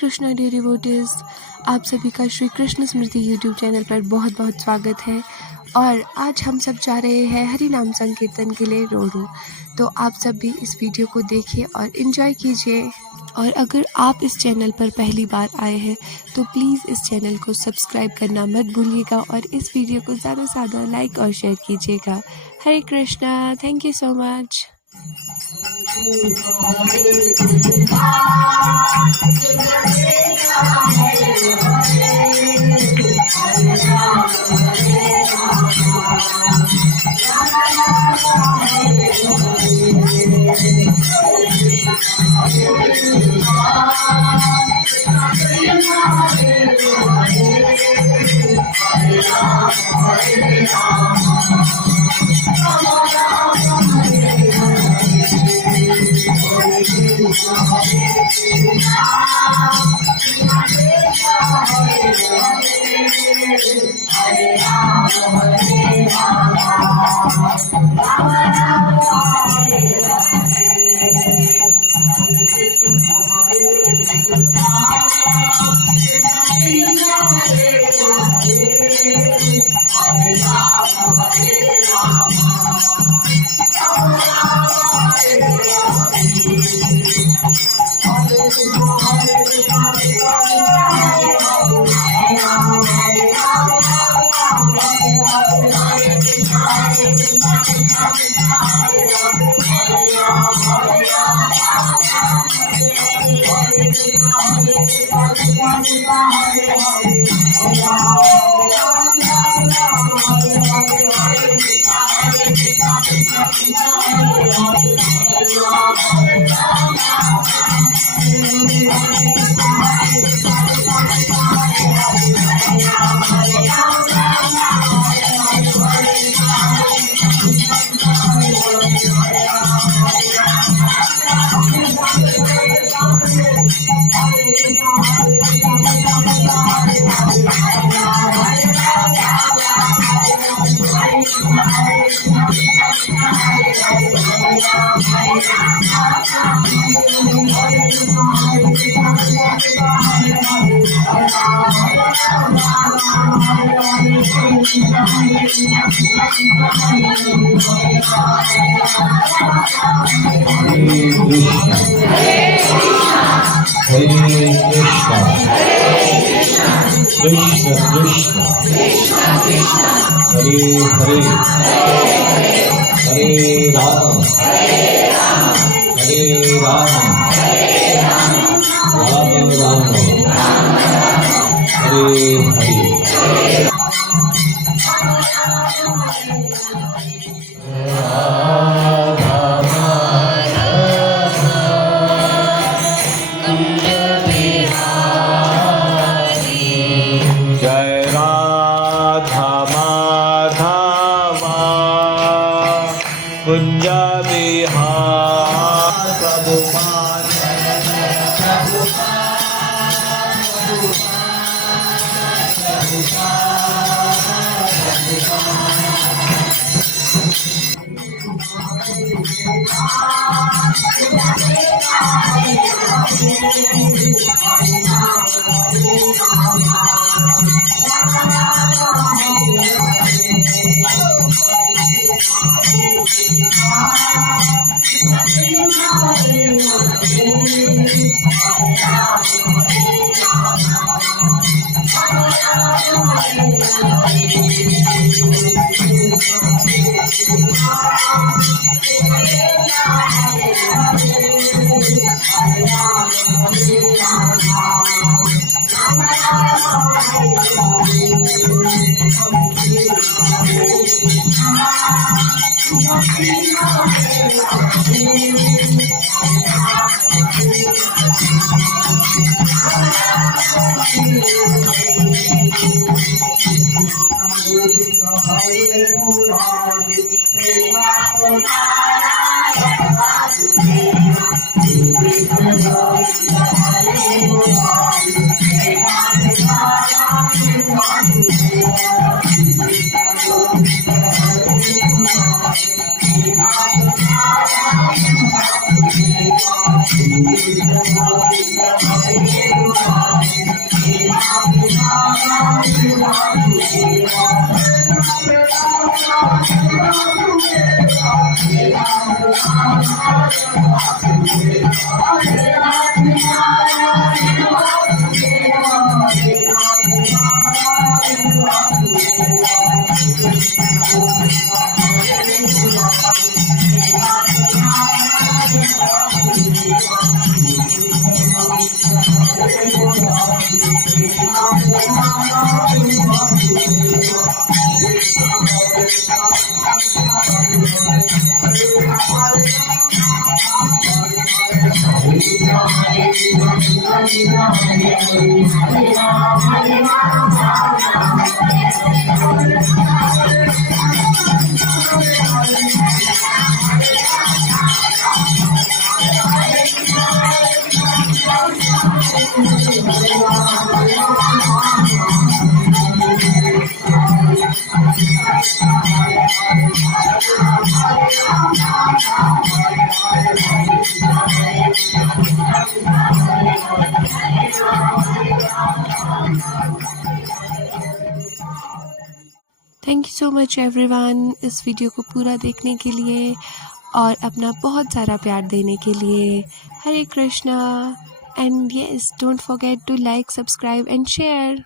Krishna dear devotees, आप सभी का श्री कृष्ण स्मृति यूट्यूब चैनल पर बहुत बहुत स्वागत है। और आज हम सब जा रहे हैं हरि नाम संकीर्तन के लिए रोडू। तो आप सब भी इस वीडियो को देखिए और इन्जॉय कीजिए। और अगर आप इस चैनल पर पहली बार आए हैं तो प्लीज़ इस चैनल को सब्सक्राइब करना मत भूलिएगा और इस वीडियो को ज़्यादा से ज़्यादा लाइक और शेयर कीजिएगा। Hare Krishna, thank you so much. Krishna Krishna Hare Hare Hare Ram Ram Ram Hare Hare. Thank you. Thank you so much everyone इस वीडियो को पूरा देखने के लिए और अपना बहुत सारा प्यार देने के लिए। Hare Krishna and yes, don't forget to like, subscribe and share.